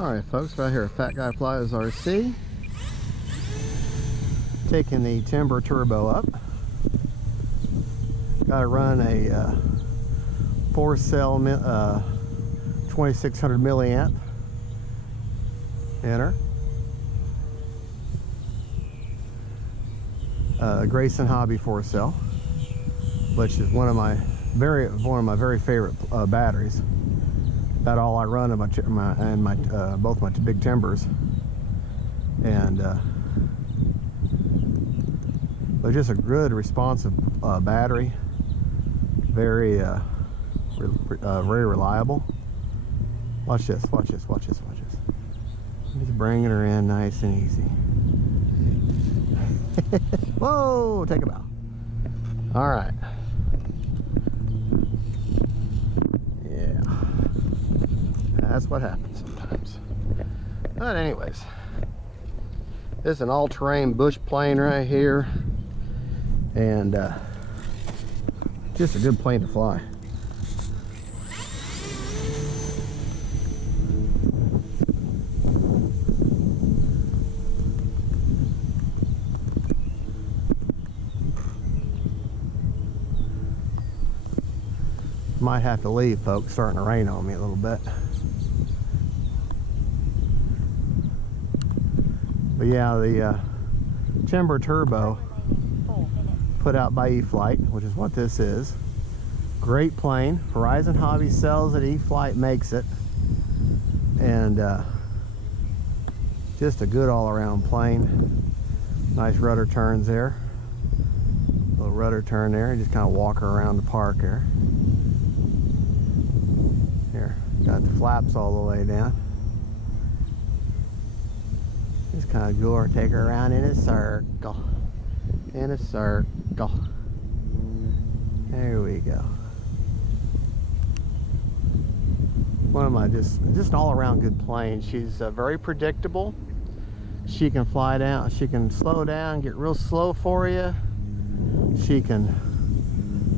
Alright folks, right here at Fat Guy Flies RC, taking the Timber Turbo up. Got to run a 4-cell 2600 milliamp inner. Grayson Hobby 4-cell, which is one of my very favorite batteries. About all I run in both my big timbers, and but just a good responsive battery, very reliable. Watch this, watch this, watch this, watch this. Just bringing her in nice and easy. Whoa, take a bow. All right. Yeah, that's what happens sometimes. But anyways, this is an all-terrain bush plane right here, and just a good plane to fly. Might have to leave, folks. It's starting to rain on me a little bit. But yeah, the Timber Turbo, put out by e-flite, which is what this is. Great plane. Grayson Hobby sells it, e-flite makes it, and just a good all-around plane. Nice rudder turns there. Little rudder turn there. You just kind of walk her around the park there. Here, got the flaps all the way down. Just kind of go or take her around in a circle. In a circle. There we go. One of my just an all-around good plane. She's very predictable. She can fly down. She can slow down, get real slow for you. She can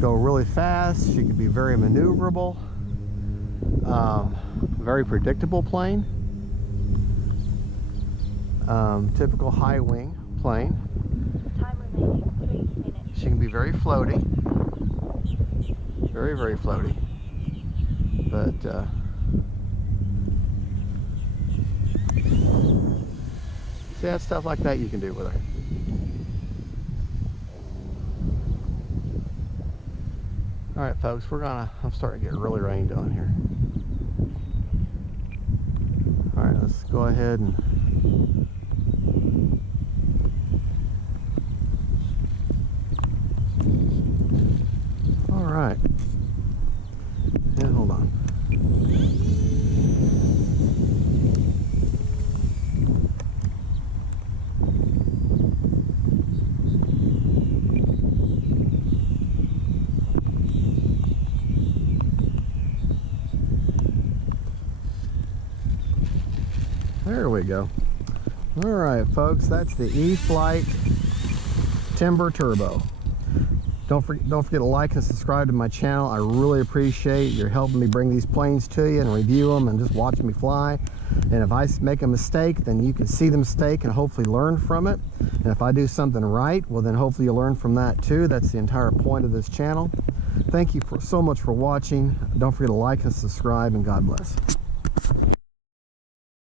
go really fast. She can be very maneuverable. Very predictable plane. Typical high wing plane. Time remaining 3 minutes. She can be very floaty. Very floaty. But see, that stuff like that you can do with her. Alright folks, I'm starting to get really rained on here. Alright, let's go ahead and alright. And hold on. There we go. All right, folks, that's the e-flite Timber Turbo. Don't forget to like and subscribe to my channel. I really appreciate your helping me bring these planes to you and review them and just watching me fly. And if I make a mistake, then you can see the mistake and hopefully learn from it. And if I do something right, well, then hopefully you'll learn from that too. That's the entire point of this channel. Thank you so much for watching. Don't forget to like and subscribe, and God bless.